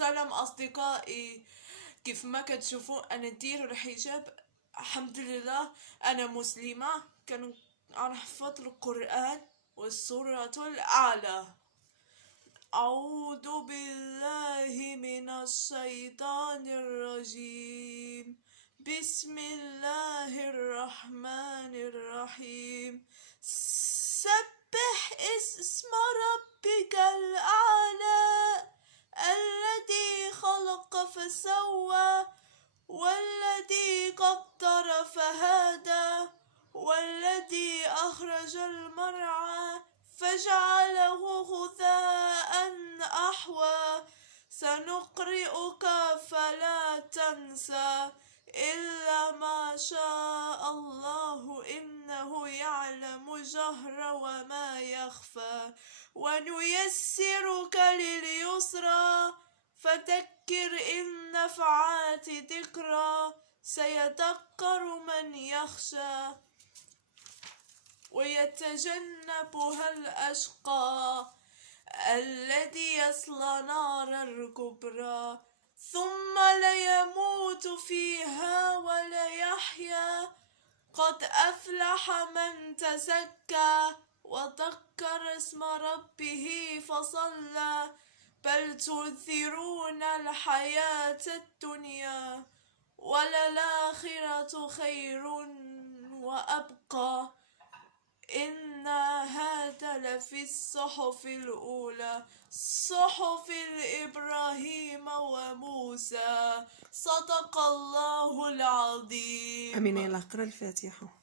سلام أصدقائي، كيف ما كتشوفوا أنا ندير الحجاب. الحمد لله أنا مسلمة. كنحفظ القرآن والسورة الأعلى. أعوذ بالله من الشيطان الرجيم. بسم الله الرحمن الرحيم. سبح اسم ربك الأعلى الذي خلق فسوى والذي قدر فهدى والذي أخرج المرعى فجعله غثاء أحوى. سنقرئك فلا تنسى إلا ما شاء الله إنه يعلم الجهر وما يخفى. ونيسرك لليسرى فذكر إن نفعت ذكرى سيذكر من يخشى ويتجنبها الأشقى الذي يصلى نارا الكبرى ثم ليموت فيها ولا يحيا. قد أفلح من تزكى وذكر اسم ربه فصلى. بل تؤثرون الحياة الدنيا وللآخرة خير وأبقى. إن هذا لفي الصحف الأولى صحف إبراهيم وموسى. صدق الله العظيم. أمين. يلا اقرأ الفاتحة.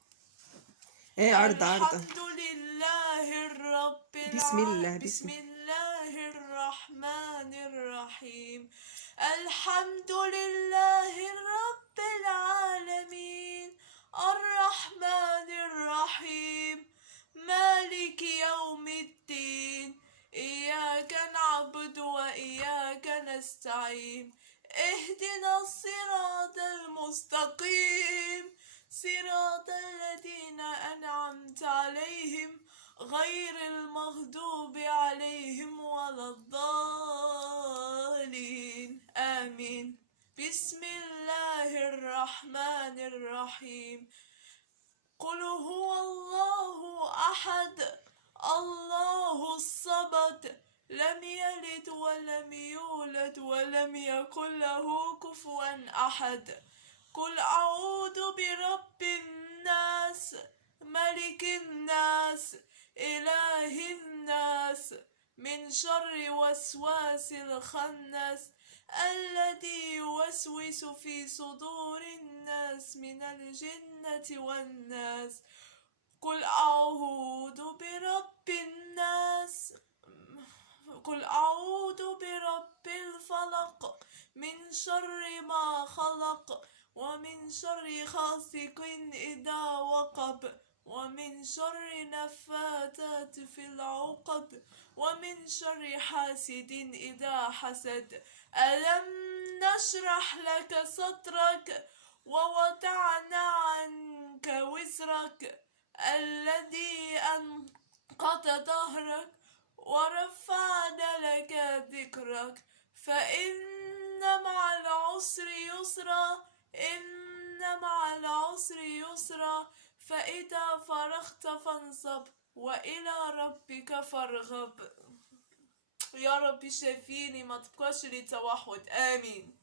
عرض الحمد لله رب العالمين. بسم الله الرحمن الرحيم. الحمد لله رب العالمين الرحمن الرحيم مالك يوم الدين. إياك نعبد وإياك نستعين. اهدنا الصراط المستقيم صراط الذين أنعمت عليهم غير المغضوب عليهم ولا الضالين آمين. بسم الله الرحمن الرحيم. قل هو الله أحد الله الصمد لم يلد ولم يولد ولم يكن له كفوا أحد. قل أعوذ برب الناس ملك الناس إله الناس من شر وسواس الخناس الذي يوسوس في صدور الناس من الجنة والناس. قل أعوذ برب الناس قل أعوذ برب الفلق من شر ما خلق ومن شر غاسق إذا وقب ومن شر نفاثات في العقد ومن شر حاسد إذا حسد. ألم نشرح لك صدرك ووضعنا عنك وزرك الذي أنقض ظهرك ورفعنا لك ذكرك. فإن مع العسر يسرا إن مع العسر يسرا. فإذا فرغت فانصب وإلى ربك فارغب. يا رب شافيني ما تبقاش لي توحد. آمين.